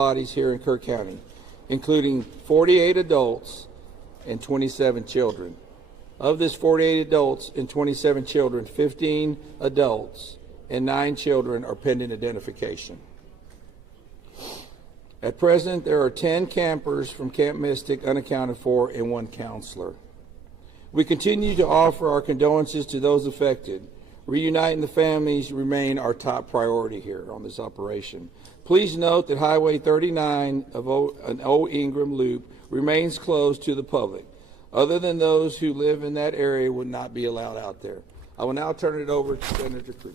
bodies here in Kerr County, including 48 adults and 27 children. Of this 48 adults and 27 children, 15 adults and 9 children are pending identification. At present, there are 10 campers from Camp Mystic unaccounted for and 1 counselor. We continue to offer our condolences to those affected. Reuniting the families remain our top priority here on this operation. Please note that Highway 39 of an Old Ingram Loop remains closed to the public. Other than those who live in that area would not be allowed out there. I will now turn it over to Senator Cruz.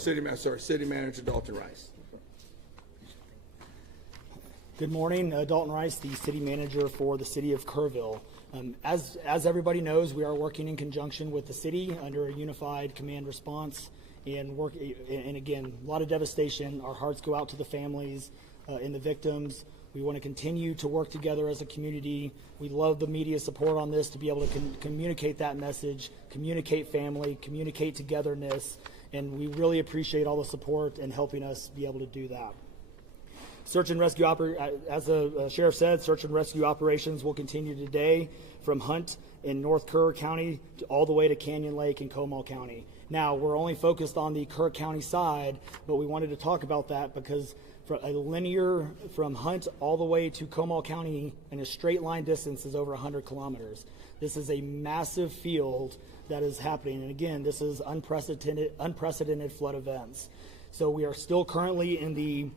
City Manager Dalton Rice. Good morning, Dalton Rice, the City Manager for the City of Kerrville. As everybody knows, we are working in conjunction with the city under a unified command response and again, a lot of devastation. Our hearts go out to the families and the victims. We want to continue to work together as a community. We love the media support on this to be able to communicate that message, communicate family, communicate togetherness, and we really appreciate all the support and helping us be able to do that. Search and rescue, as the sheriff said, search and rescue operations will continue today from Hunt in North Kerr County all the way to Canyon Lake in Comal County. Now, we're only focused on the Kerr County side, but we wanted to talk about that because for a linear from Hunt all the way to Comal County in a straight line distance is over 100 kilometers. This is a massive field that is happening, and again, this is unprecedented flood events. So we are still currently in the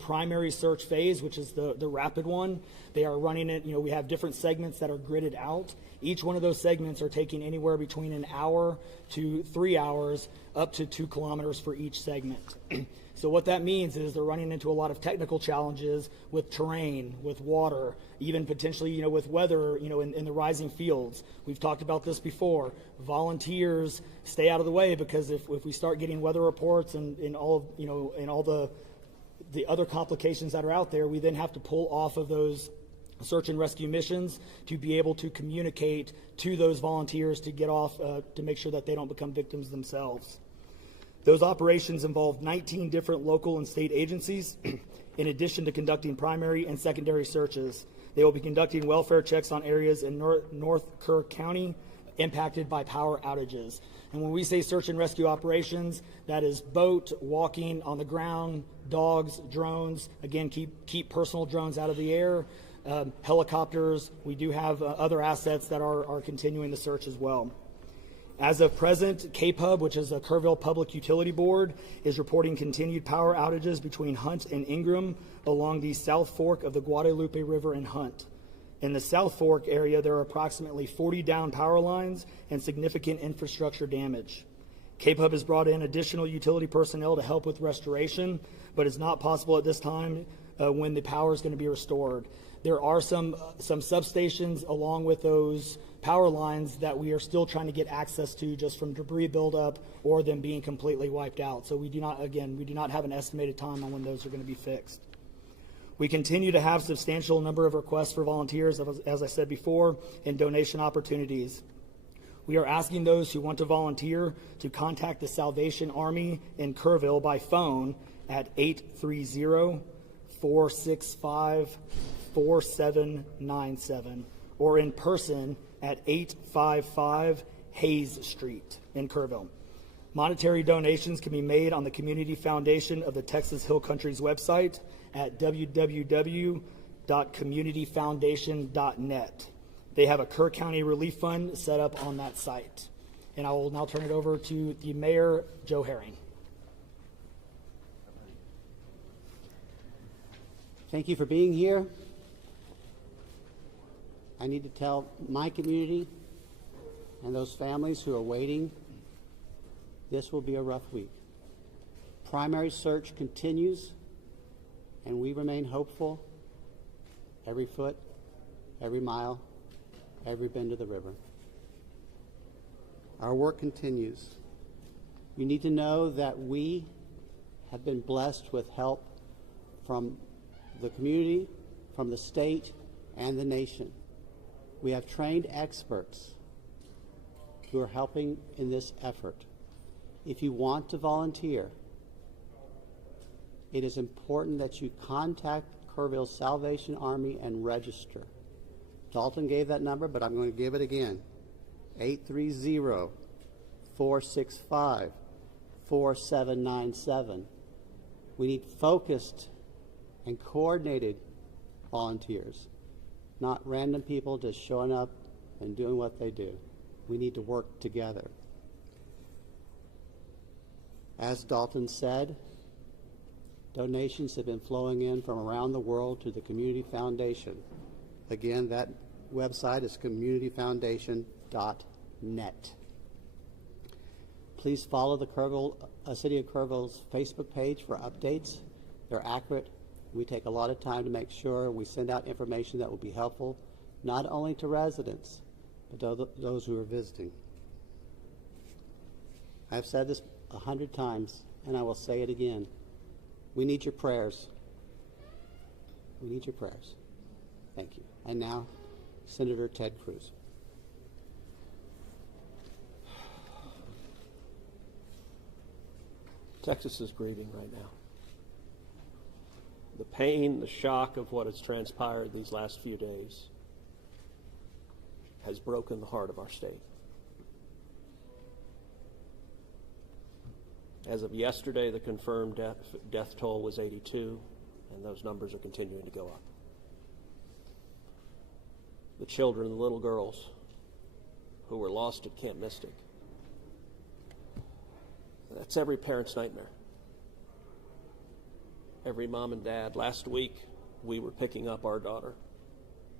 primary search phase, which is the rapid one. They are running it, we have different segments that are gridded out. Each one of those segments are taking anywhere between an hour to 3 hours, up to 2 kilometers for each segment. So what that means is they're running into a lot of technical challenges with terrain, with water, even potentially, with weather, in the rising fields. We've talked about this before. Volunteers stay out of the way because if we start getting weather reports and all the other complications that are out there, we then have to pull off of those search and rescue missions to be able to communicate to those volunteers to get off, to make sure that they don't become victims themselves. Those operations involve 19 different local and state agencies, in addition to conducting primary and secondary searches. They will be conducting welfare checks on areas in North Kerr County impacted by power outages. And when we say search and rescue operations, that is boat, walking, on the ground, dogs, drones. Again, keep personal drones out of the air. Helicopters. We do have other assets that are continuing the search as well. As of present, KPUB, which is a Kerrville Public Utility Board, is reporting continued power outages between Hunt and Ingram along the South Fork of the Guadalupe River in Hunt. In the South Fork area, there are approximately 40 down power lines and significant infrastructure damage. KPUB has brought in additional utility personnel to help with restoration, but it's not possible at this time when the power is going to be restored. There are some substations along with those power lines that we are still trying to get access to just from debris buildup or them being completely wiped out. So we do not have an estimated time on when those are going to be fixed. We continue to have substantial number of requests for volunteers, as I said before, and donation opportunities. We are asking those who want to volunteer to contact the Salvation Army in Kerrville by phone at 830-465-4797 or in person at 855 Hayes Street in Kerrville. Monetary donations can be made on the Community Foundation of the Texas Hill Country's website at www.communityfoundation.net. They have a Kerr County Relief Fund set up on that site. And I will now turn it over to the Mayor, Joe Herring. Thank you for being here. I need to tell my community and those families who are waiting, this will be a rough week. Primary search continues, and we remain hopeful every foot, every mile, every bend of the river. Our work continues. You need to know that we have been blessed with help from the community, from the state, and the nation. We have trained experts who are helping in this effort. If you want to volunteer, it is important that you contact Kerrville's Salvation Army and register. Dalton gave that number, but I'm going to give it again. 830-465-4797. We need focused and coordinated volunteers, not random people just showing up and doing what they do. We need to work together. As Dalton said, donations have been flowing in from around the world to the Community Foundation. Again, that website is communityfoundation.net. Please follow the City of Kerrville's Facebook page for updates. They're accurate. We take a lot of time to make sure we send out information that will be helpful, not only to residents, but to those who are visiting. I've said this 100 times, and I will say it again. We need your prayers. We need your prayers. Thank you. And now, Senator Ted Cruz. Texas is grieving right now. The pain, the shock of what has transpired these last few days has broken the heart of our state. As of yesterday, the confirmed death toll was 82, and those numbers are continuing to go up. The children, the little girls who were lost at Camp Mystic, that's every parent's nightmare. Every mom and dad. Last week, we were picking up our daughter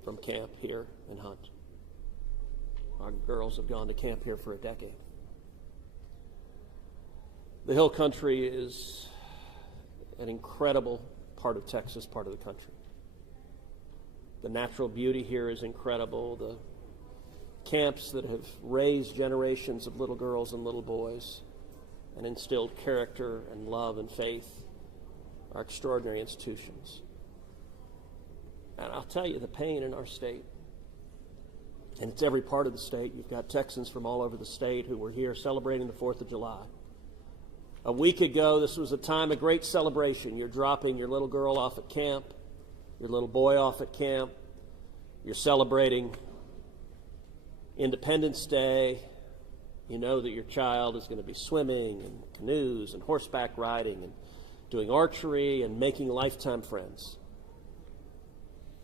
from camp here in Hunt. Our girls have gone to camp here for a decade. The Hill Country is an incredible part of Texas, part of the country. The natural beauty here is incredible. The camps that have raised generations of little girls and little boys and instilled character and love and faith are extraordinary institutions. And I'll tell you, the pain in our state, and it's every part of the state. You've got Texans from all over the state who were here celebrating the 4th of July. A week ago, this was a time of great celebration. You're dropping your little girl off at camp, your little boy off at camp. You're celebrating Independence Day. You know that your child is going to be swimming and canoes and horseback riding and doing archery and making lifetime friends.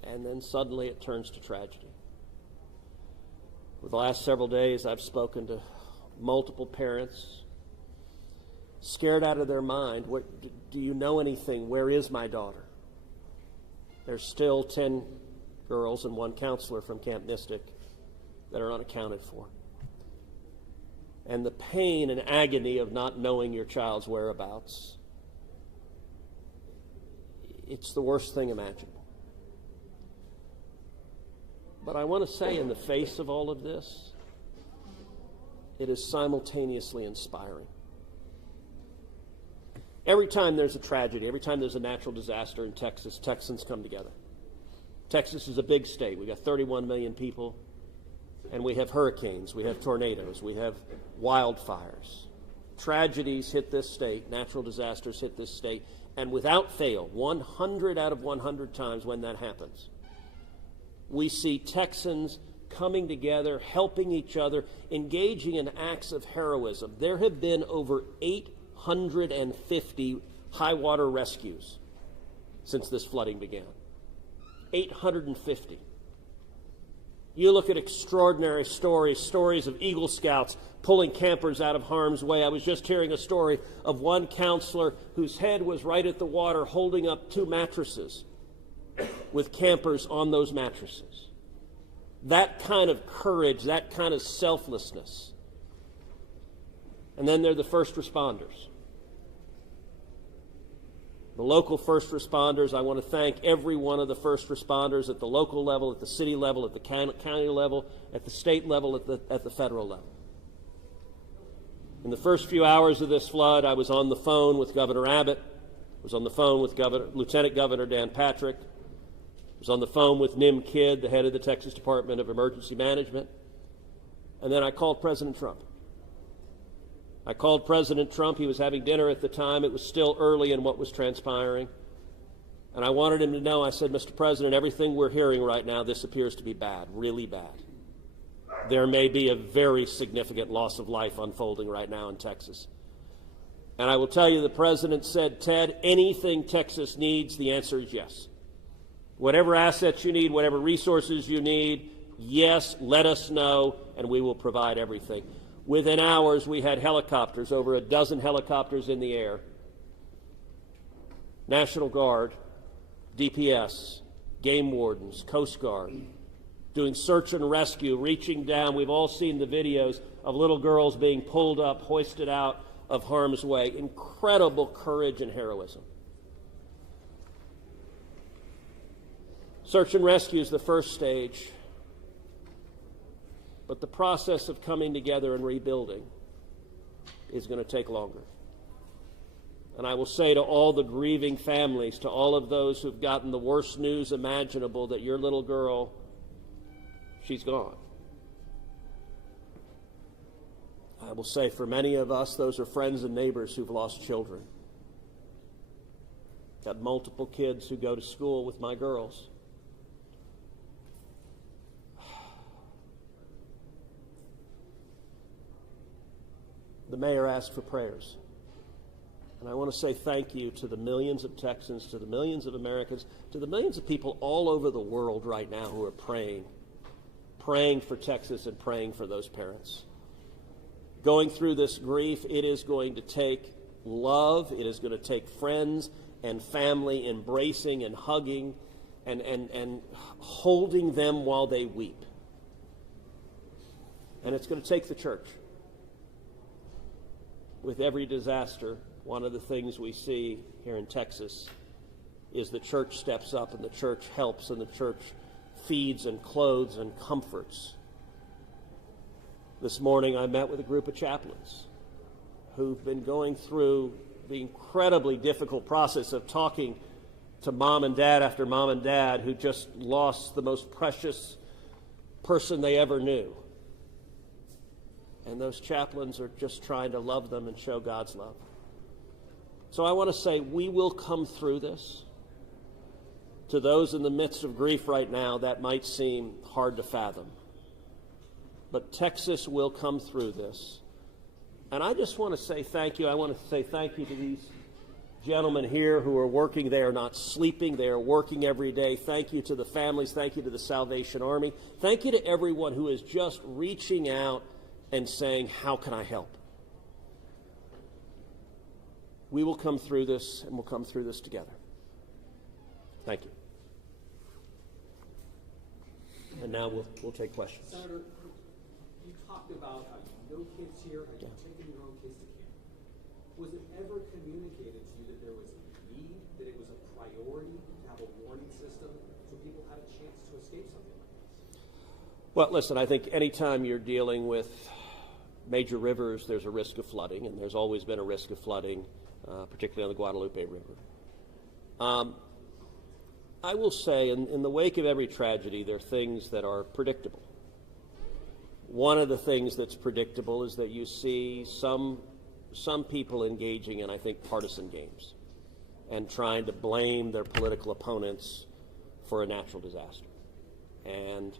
And then suddenly it turns to tragedy. For the last several days, I've spoken to multiple parents, scared out of their mind. Do you know anything? Where is my daughter? There's still 10 girls and 1 counselor from Camp Mystic that are unaccounted for. And the pain and agony of not knowing your child's whereabouts, it's the worst thing imaginable. But I want to say, in the face of all of this, it is simultaneously inspiring. Every time there's a tragedy, every time there's a natural disaster in Texas, Texans come together. Texas is a big state. We've got 31 million people, and we have hurricanes, we have tornadoes, we have wildfires. Tragedies hit this state, natural disasters hit this state, and without fail, 100 out of 100 times when that happens, we see Texans coming together, helping each other, engaging in acts of heroism. There have been over 850 high water rescues since this flooding began. 850. You look at extraordinary stories of Eagle Scouts pulling campers out of harm's way. I was just hearing a story of one counselor whose head was right at the water holding up 2 mattresses with campers on those mattresses. That kind of courage, that kind of selflessness. And then there are the first responders. The local first responders, I want to thank every one of the first responders at the local level, at the city level, at the county level, at the state level, at the federal level. In the first few hours of this flood, I was on the phone with Governor Abbott, I was on the phone with Lieutenant Governor Dan Patrick, I was on the phone with Nim Kidd, the head of the Texas Department of Emergency Management, and then I called President Trump. I called President Trump. He was having dinner at the time. It was still early in what was transpiring. And I wanted him to know, I said, Mr. President, everything we're hearing right now, this appears to be bad, really bad. There may be a very significant loss of life unfolding right now in Texas. And I will tell you, the President said, Ted, anything Texas needs, the answer is yes. Whatever assets you need, whatever resources you need, yes, let us know, and we will provide everything. Within hours, we had helicopters, over a dozen helicopters in the air. National Guard, DPS, game wardens, Coast Guard, doing search and rescue, reaching down. We've all seen the videos of little girls being pulled up, hoisted out of harm's way. Incredible courage and heroism. Search and rescue is the first stage. But the process of coming together and rebuilding is going to take longer. And I will say to all the grieving families, to all of those who've gotten the worst news imaginable, that your little girl, she's gone. I will say for many of us, those are friends and neighbors who've lost children. Got multiple kids who go to school with my girls. The mayor asked for prayers. And I want to say thank you to the millions of Texans, to the millions of Americans, to the millions of people all over the world right now who are praying for Texas and praying for those parents. Going through this grief, it is going to take love. It is going to take friends and family embracing and hugging and holding them while they weep. And it's going to take the church. With every disaster, one of the things we see here in Texas is the church steps up and the church helps and the church feeds and clothes and comforts. This morning I met with a group of chaplains who've been going through the incredibly difficult process of talking to mom and dad after mom and dad who just lost the most precious person they ever knew. And those chaplains are just trying to love them and show God's love. So I want to say we will come through this. To those in the midst of grief right now, that might seem hard to fathom. But Texas will come through this. And I just want to say thank you. I want to say thank you to these gentlemen here who are working. They are not sleeping. They are working every day. Thank you to the families. Thank you to the Salvation Army. Thank you to everyone who is just reaching out and saying, how can I help? We will come through this, and we'll come through this together. Thank you. And now we'll take questions. Senator, you talked about how you know kids here and you're taking your own kids to camp. Was it ever communicated to you that there was a need, that it was a priority to have a warning system so people had a chance to escape something like this? Well, listen, I think anytime you're dealing with major rivers, there's a risk of flooding, and there's always been a risk of flooding, particularly on the Guadalupe River. I will say, in the wake of every tragedy, there are things that are predictable. One of the things that's predictable is that you see some people engaging in, I think, partisan games and trying to blame their political opponents for a natural disaster. And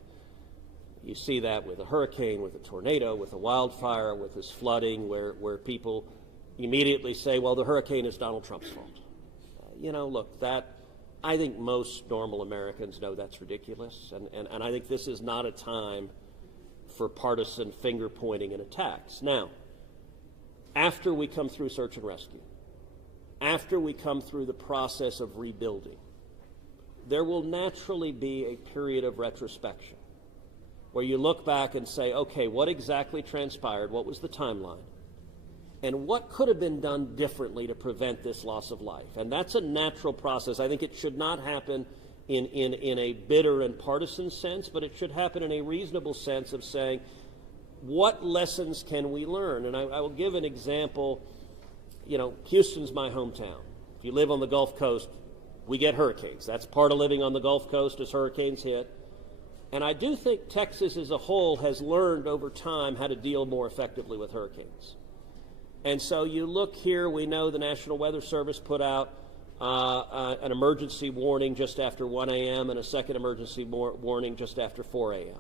you see that with a hurricane, with a tornado, with a wildfire, with this flooding, where people immediately say, well, the hurricane is Donald Trump's fault. Look, that I think most normal Americans know that's ridiculous, and I think this is not a time for partisan finger-pointing and attacks. Now, after we come through search and rescue, after we come through the process of rebuilding, there will naturally be a period of retrospection where you look back and say, okay, what exactly transpired? What was the timeline? And what could have been done differently to prevent this loss of life? And that's a natural process. I think it should not happen in a bitter and partisan sense, but it should happen in a reasonable sense of saying, what lessons can we learn? And I will give an example. Houston's my hometown. If you live on the Gulf Coast, we get hurricanes. That's part of living on the Gulf Coast as hurricanes hit. And I do think Texas as a whole has learned over time how to deal more effectively with hurricanes. And so you look here, we know the National Weather Service put out an emergency warning just after 1 a.m. and a second emergency warning just after 4 a.m.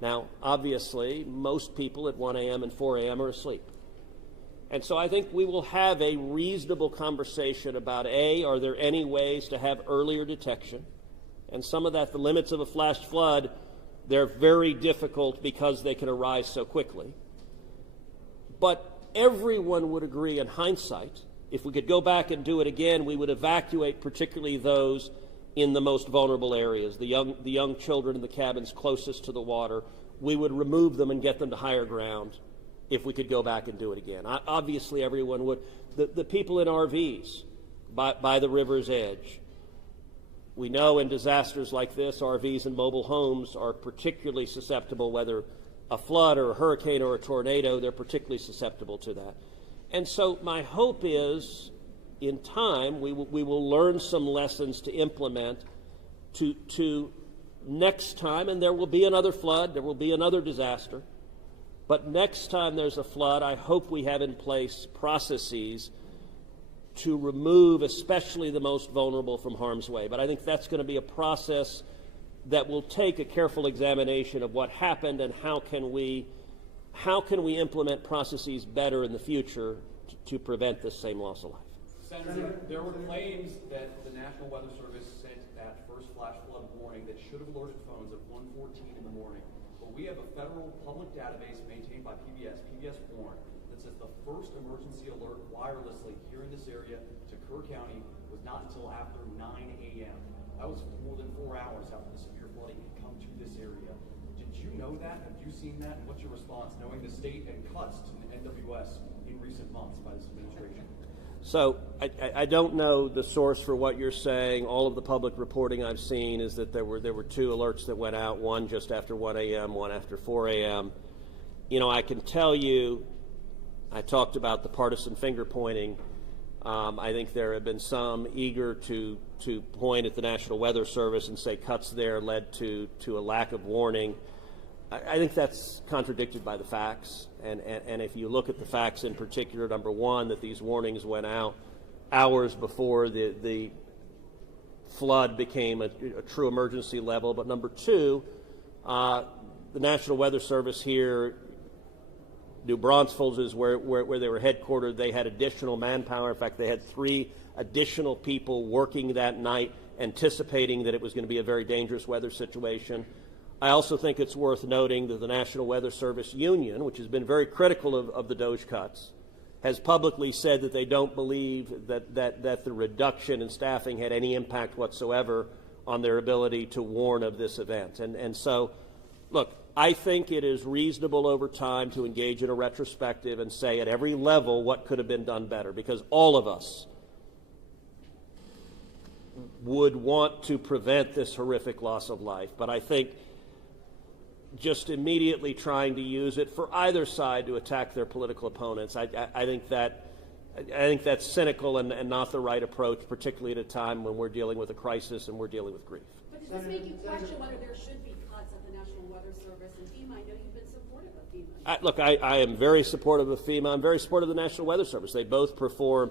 Now, obviously, most people at 1 a.m. and 4 a.m. are asleep. And so I think we will have a reasonable conversation about, A, are there any ways to have earlier detection? And some of that, the limits of a flash flood, they're very difficult because they can arise so quickly. But everyone would agree in hindsight, if we could go back and do it again, we would evacuate particularly those in the most vulnerable areas, the young children in the cabins closest to the water. We would remove them and get them to higher ground if we could go back and do it again. Obviously, everyone would. The people in RVs by the river's edge. We know in disasters like this, RVs and mobile homes are particularly susceptible, whether a flood or a hurricane or a tornado, they're particularly susceptible to that. And so my hope is, in time, we will learn some lessons to implement to next time, and there will be another flood, there will be another disaster, but next time there's a flood, I hope we have in place processes to remove especially the most vulnerable from harm's way. But I think that's going to be a process that will take a careful examination of what happened and how can we implement processes better in the future to prevent this same loss of life. Senator, there were claims that the National Weather Service sent that first flash flood warning that should have alerted phones at 1:14 in the morning. But we have a federal public database maintained by PBS Warn, that says the first emergency alert wirelessly here in this area to Kerr County was not until after 9 a.m. That was more than 4 hours after the severe flooding had come to this area. Did you know that? Have you seen that? And what's your response, knowing the state and cuts to the NWS in recent months by this administration? So I don't know the source for what you're saying. All of the public reporting I've seen is that there were two alerts that went out, one just after 1 a.m., one after 4 a.m. You know, I can tell you, I talked about the partisan finger pointing. I think there have been some eager to point at the National Weather Service and say cuts there led to a lack of warning. I think that's contradicted by the facts. And if you look at the facts in particular, number one, that these warnings went out hours before the flood became a true emergency level. But number two, the National Weather Service here, New Braunfels is where they were headquartered. They had additional manpower. In fact, they had 3 additional people working that night, anticipating that it was going to be a very dangerous weather situation. I also think it's worth noting that the National Weather Service Union, which has been very critical of the DOGE cuts, has publicly said that they don't believe that the reduction in staffing had any impact whatsoever on their ability to warn of this event. And so, look, I think it is reasonable over time to engage in a retrospective and say at every level what could have been done better, because all of us would want to prevent this horrific loss of life. But I think just immediately trying to use it for either side to attack their political opponents, I think that's cynical and not the right approach, particularly at a time when we're dealing with a crisis and we're dealing with grief. But does this make you question whether there should be cuts at the National Weather Service and FEMA? I know you've been supportive of FEMA. Look, I am very supportive of FEMA. I'm very supportive of the National Weather Service. They both perform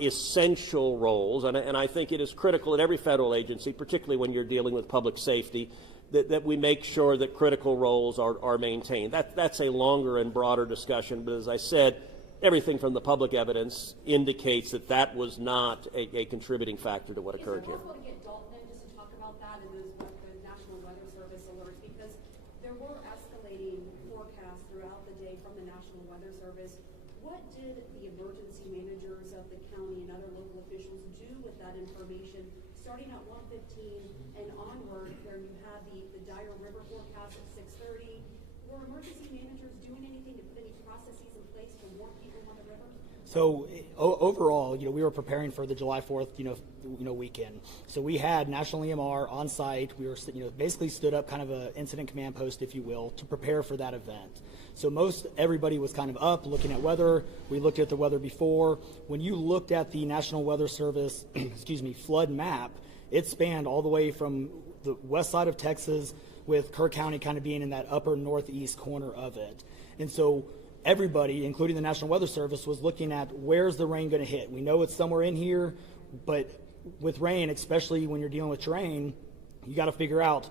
essential roles, and I think it is critical at every federal agency, particularly when you're dealing with public safety, that we make sure that critical roles are maintained. That's a longer and broader discussion, but as I said, everything from the public evidence indicates that was not a contributing factor to what occurred here. Is it possible to get Dalton in just to talk about that and the National Weather Service alerts? Because there were escalating forecasts throughout the day from the National Weather Service. What did the emergency managers of the county and other local officials do with that information starting at 1:15 and onward, where you had the dire river forecast at 6:30? Were emergency managers doing anything to put any processes in place to warn people on the river? So overall, we were preparing for the July 4th, weekend. So we had National EMR on site. We were, basically stood up kind of an incident command post, if you will, to prepare for that event. So everybody was kind of up looking at weather. We looked at the weather before. When you looked at the National Weather Service, flood map, it spanned all the way from the west side of Texas, with Kerr County kind of being in that upper northeast corner of it. And so everybody, including the National Weather Service, was looking at where's the rain going to hit. We know it's somewhere in here, but with rain, especially when you're dealing with terrain, you got to figure out.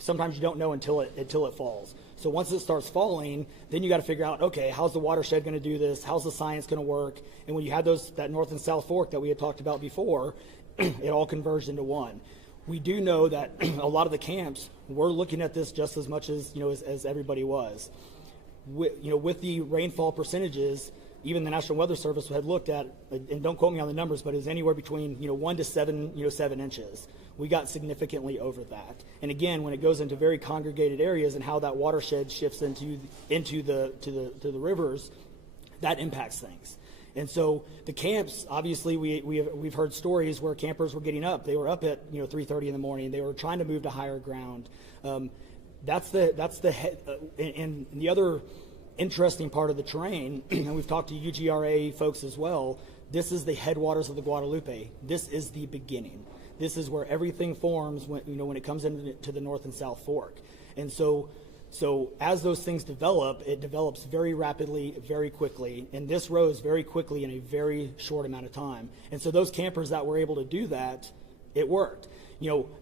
Sometimes you don't know until it falls. So once it starts falling, then you got to figure out, okay, how's the watershed going to do this? How's the science going to work? And when you had that north and south fork that we had talked about before, it all converged into one. We do know that a lot of the camps were looking at this just as much as as everybody was. With the rainfall percentages, even the National Weather Service had looked at, and don't quote me on the numbers, but it was anywhere between 1 to 7 inches. We got significantly over that. And again, when it goes into very congregated areas and how that watershed shifts into the rivers, that impacts things. And so the camps, obviously, we've heard stories where campers were getting up. They were up at 3:30 in the morning. They were trying to move to higher ground. And the other interesting part of the terrain, and we've talked to UGRA folks as well. This is the headwaters of the Guadalupe. This is the beginning. This is where everything forms when it comes into the North and South Fork. And so as those things develop, it develops very rapidly, very quickly, and this rose very quickly in a very short amount of time. And so those campers that were able to do that, it worked.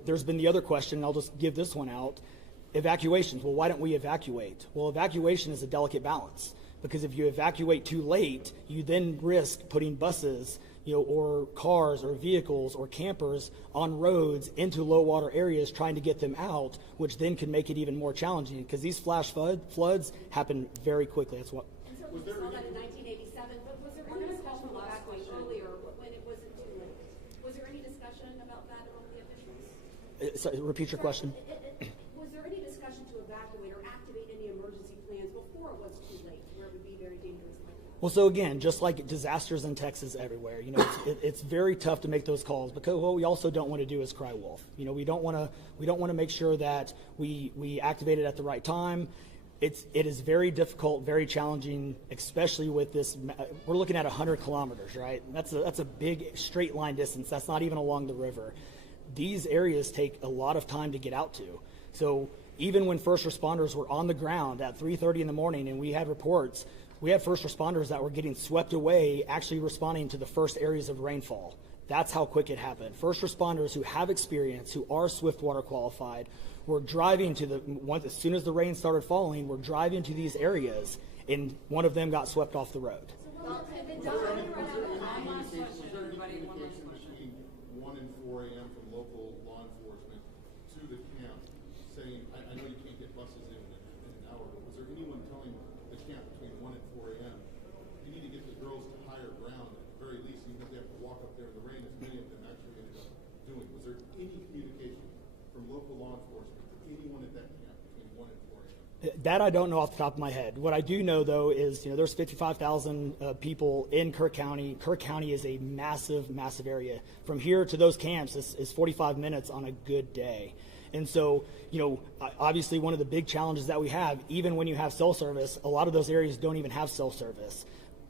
There's been the other question, and I'll just give this one out. Evacuations. Well, why don't we evacuate? Well, evacuation is a delicate balance, because if you evacuate too late, you then risk putting buses or cars or vehicles or campers on roads into low water areas trying to get them out, which then can make it even more challenging, because these flash floods happen very quickly. That's what. And so we saw that in 1987, but was there any discussion about evacuation earlier when it wasn't too late? Was there any discussion about that among the officials? Sorry, repeat your question. Was there any discussion to evacuate or activate any emergency plans before it was too late, where it would be very dangerous like that? Well, so again, just like disasters in Texas everywhere, it's very tough to make those calls, because what we also don't want to do is cry wolf. We don't want to make sure that we activate it at the right time. It is very difficult, very challenging, especially with this. We're looking at 100 kilometers, right? That's a big straight line distance. That's not even along the river. These areas take a lot of time to get out to. So even when first responders were on the ground at 3:30 in the morning, and we had reports. We had first responders that were getting swept away, actually responding to the first areas of rainfall. That's how quick it happened. First responders who have experience, who are Swiftwater qualified, were driving as soon as the rain started falling, were driving to these areas, and one of them got swept off the road. Was there any communication between 1 and 4 a.m. from local law enforcement to the camp saying, I know you can't get buses in an hour, but was there anyone telling the camp between 1 and 4 a.m. you need to get the girls to higher ground at the very least, even if they have to walk up there in the rain, as many of them actually ended up doing? Was there any communication from local law enforcement to anyone at that camp between 1 and 4 a.m.? That I don't know off the top of my head. What I do know, though, is there's 55,000 people in Kerr County. Kerr County is a massive, massive area. From here to those camps is 45 minutes on a good day. And so, obviously one of the big challenges that we have, even when you have cell service, a lot of those areas don't even have cell service.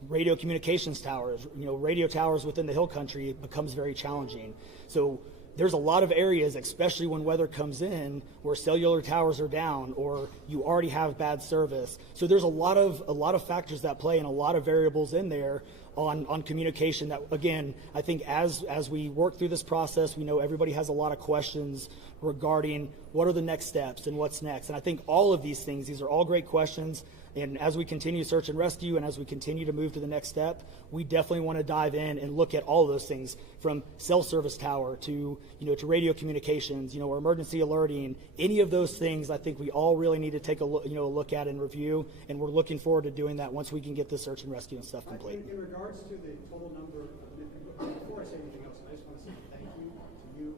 Radio communications towers, radio towers within the hill country becomes very challenging. So there's a lot of areas, especially when weather comes in, where cellular towers are down or you already have bad service. So there's a lot of factors that play and a lot of variables in there on communication that, again, I think as we work through this process, we know everybody has a lot of questions regarding what are the next steps and what's next. And I think all of these things, these are all great questions. And as we continue search and rescue and as we continue to move to the next step, we definitely want to dive in and look at all of those things, from cell service tower to radio communications, or emergency alerting. Any of those things, I think we all really need to take a look at and review. And we're looking forward to doing that once we can get the search and rescue and stuff complete. In regards to the total number of, before I say anything else, I just want to say thank you to you,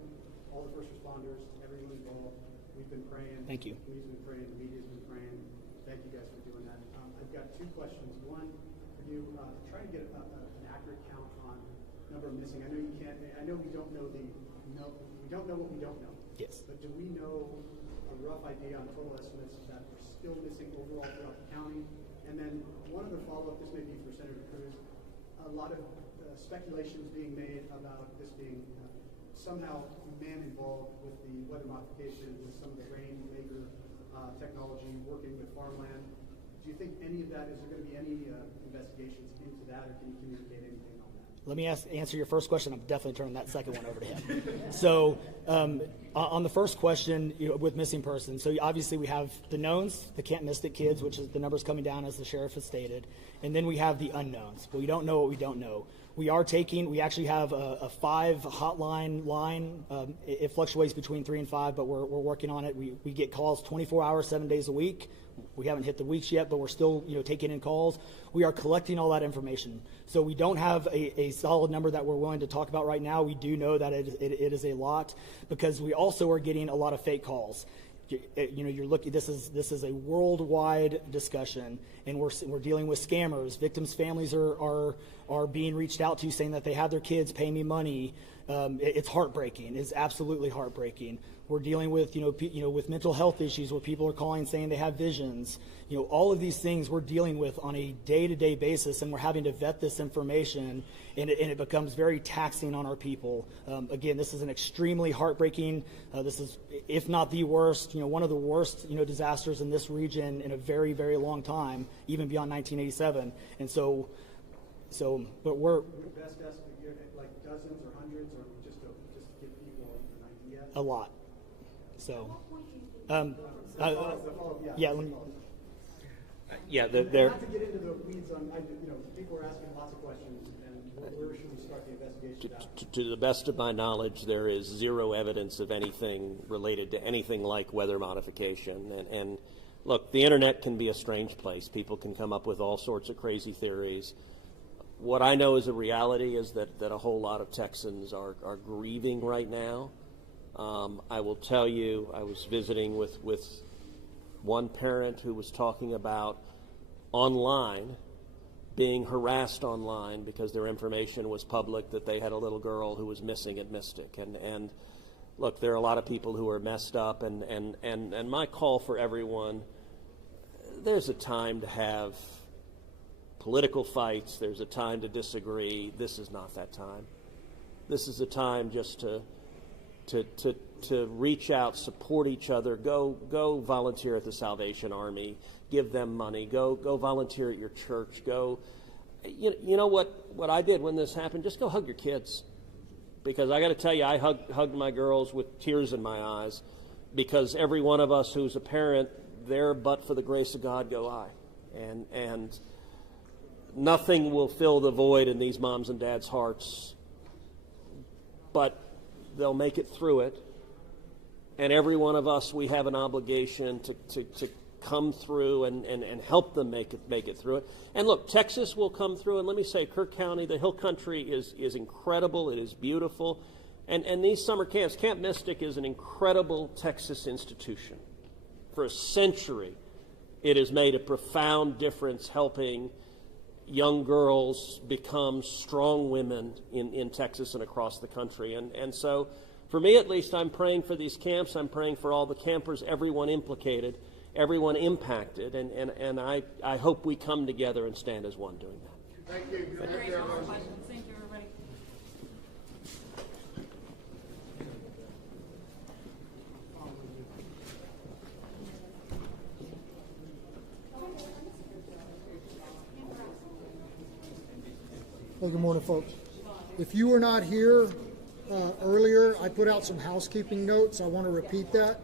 all the first responders, everyone involved. We've been praying. Thank you. We've been praying. The media's been praying. Thank you guys for doing that. I've got two questions. One, for you, try to get an accurate count on number of missing. I know you can't. I know we don't know we don't know what we don't know. Yes. But do we know a rough idea on total estimates that we're still missing overall throughout the county? And then one other follow-up. This may be for Senator Cruz. A lot of speculations being made about this being somehow man involved with the weather modification, with some of the rainmaker technology, working with farmland. Do Do you think any of that, is there going to be any investigations into that, or can you communicate anything on that? Let me answer your first question. I'm definitely turning that second one over to him. So on the first question, with missing persons, so obviously we have the knowns, the Camp Mystic kids, which is the numbers coming down as the sheriff has stated, and then we have the unknowns. But we don't know what we don't know. We actually have a 5 hotline line. It fluctuates between 3 and 5, but we're working on it. We get calls 24 hours, 7 days a week. We haven't hit the weeks yet, but we're still taking in calls. We are collecting all that information. So we don't have a solid number that we're willing to talk about right now. We do know that it is a lot, because we also are getting a lot of fake calls. You're looking. This is a worldwide discussion, and we're dealing with scammers. Victims' families are being reached out to, saying that they have their kids pay me money. It's heartbreaking. It's absolutely heartbreaking. We're dealing with with mental health issues, where people are calling saying they have visions. All of these things we're dealing with on a day-to-day basis, and we're having to vet this information, and it becomes very taxing on our people. Again, this is an extremely heartbreaking. This is, if not the worst, one of the worst disasters in this region in a very, very long time, even beyond 1987. And so, but we're best estimate, like dozens or hundreds, or just to give people an idea. A lot. So, Yeah, let me. Yeah, Not to get into the weeds on, people are asking lots of questions, and where should we start the investigation at? to the best of my knowledge, there is zero evidence of anything related to anything like weather modification. And look, the internet can be a strange place. People can come up with all sorts of crazy theories. What I know is a reality is that a whole lot of Texans are grieving right now. I will tell you, I was visiting with one parent who was talking about online, being harassed online because their information was public that they had a little girl who was missing at Mystic. And look, there are a lot of people who are messed up, and my call for everyone, there's a time to have political fights, there's a time to disagree. This is not that time. This is a time just to reach out, support each other, go volunteer at the Salvation Army, give them money, go volunteer at your church, you know what I did when this happened? Just go hug your kids. Because I got to tell you, I hugged my girls with tears in my eyes, because every one of us who's a parent, there but for the grace of God go I. And nothing will fill the void in these moms and dads' hearts, but they'll make it through it. And every one of us, we have an obligation to come through and help them make it through it. And look, Texas will come through, and let me say, Kerr County, the Hill Country is incredible. It is beautiful. And these summer camps, Camp Mystic is an incredible Texas institution. For a century, it has made a profound difference helping young girls become strong women in Texas and across the country. And so, for me at least, I'm praying for these camps. I'm praying for all the campers, everyone implicated, everyone impacted, and I hope we come together and stand as one doing that. Thank you. Thank you, everybody. Well, good morning, folks. If you were not here earlier, I put out some housekeeping notes. I want to repeat that.